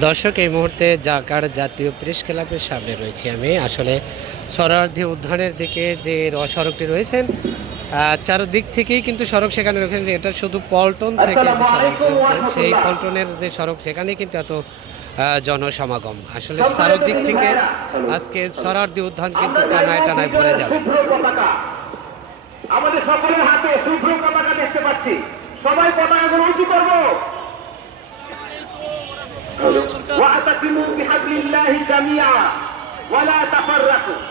দর্শক এই মুহূর্তে জাকার জাতীয় প্রেস ক্লাবের সামনে রয়েছি আমি। আসলে সরার্ধি উদ্যানের দিকে যে সড়কটি রয়েছেন চারদিক থেকেই কিন্তু সড়ক সেখানে রয়েছে। এটা শুধু পল্টন থেকে যে সেই পল্টনের যে সড়ক সেখানেই কিন্তু এত জনসমাগম। আসলে চারদিক থেকে আজকে সরার্ধি উদ্যান কিন্তু টানায় টানায় ভরে যাবে। আমাদের সকলের হাতে শুভ্র পতাকা দেখতে পাচ্ছি। সবাই পতাকাগুলো উঁচু করব। واعتصموا بحبل الله جميعا ولا تفرقوا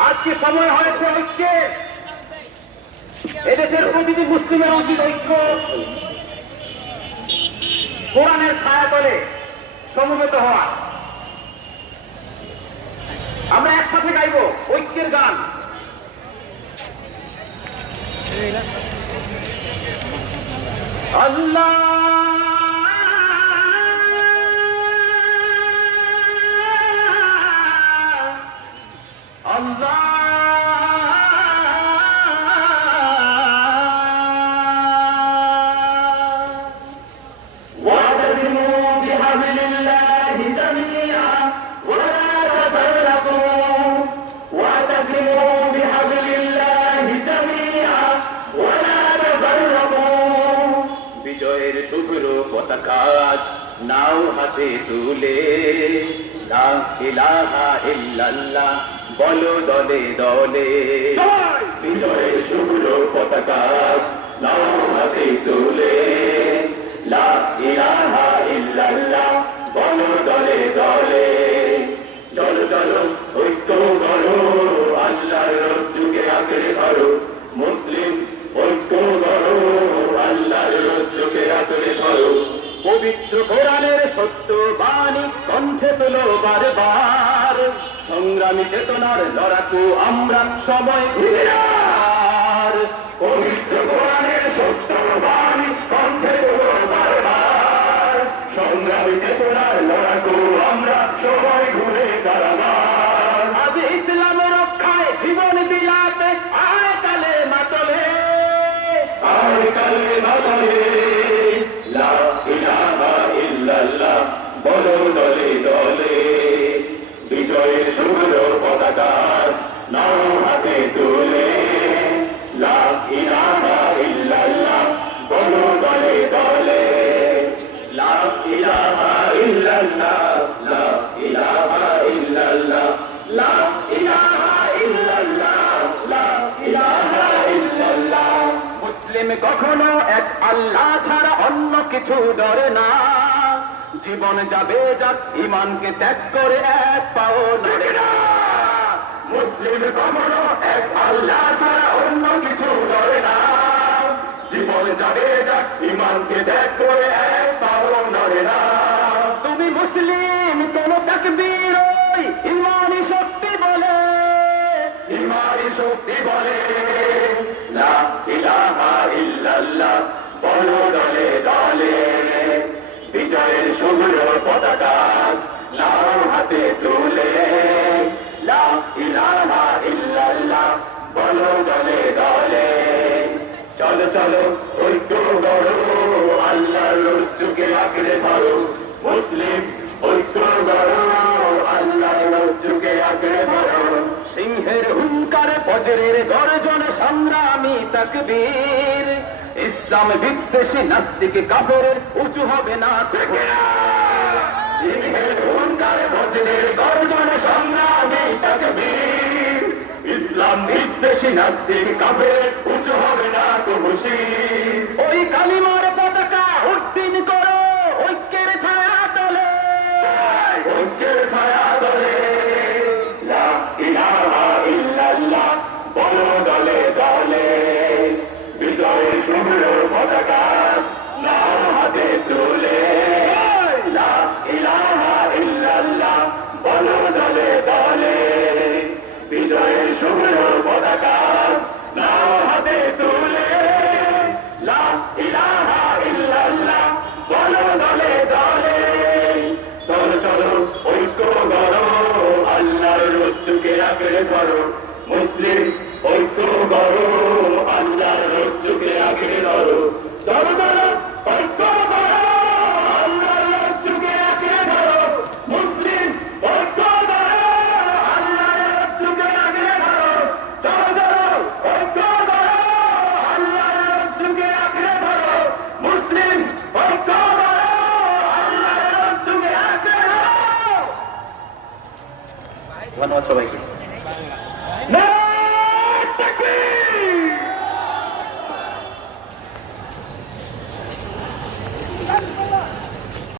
আজকে সময় হয়েছে ঐক্যের এদেশের প্রতিটি মুসলিমের উচিত ঐক্য কোরআনের ছায়া তলে সমবেত হওয়া আমরা একসাথে গাইব ঐক্যের গান আল্লাহ নাও হাতে তুলে। লা ইলাহা ইল্লাল্লাহ বলো দলে দলে। বিজয়ের শুভ্র পতাকা নাও হাতে তুলে। লা ইলাহা ইল্লাল্লাহ বলো দলে দলে। চলো চলো ঐক্য করো কণ্ঠে তোলো বারবার। সংগ্রামী চেতনার লড়াকু আমরা সময় ঘিরে আর পবিত্র কোরআনের সত্য বাণী কণ্ঠে তোলো বারবার। সংগ্রামী চেতনার লড়াকু আমরা সময় ঘুরে কারাগার আজ ইসলাম রক্ষায় জীবন বিলাতে আয় কালে মাতলে। আয় কালে মাতলে। মুসলিম কখনো এক আল্লাহ ছাড়া অন্য কিছু ডরে না। জীবন যাবে যাক ইমানকে ত্যাগ করে এক পাও নড়ে না। মুসলিম কখনো এক আল্লাহ ছাড়া অন্য কিছু ডরে না। জীবন যাবে যাক ইমানকে ত্যাগ করে এক পাও নড়ে না। তুমি মুসলিম, কেন তাকবীর ইমানি শক্তি বলে। ইমানি শক্তি বলে। ইল্লাল্লাহ বলো দলে দলে বিজয়ের শুভ্র পতাকা নাও হাতে তুলে লা দলে দলে। চলো চলো, ঐক্য গড়ো, আল্লাহর আঁকড়ে ধরো। মুসলিম, ঐক্য গড়ো আঁকড়ে ধরো। সিংহের হুঙ্কার, বজ্রের গর্জন, সংগ্রামী তাকবীর। ইসলাম বিদ্বেষী নাস্তিক কাপড়ের উঁচু হবে না। ইসলাম বিদ্বেষী নাস্তিক কাপড়ের উঁচু হবে না তো হুশির চুকে না ফেলে পারো মুসলিম ঐক্য গড়। সবাইকে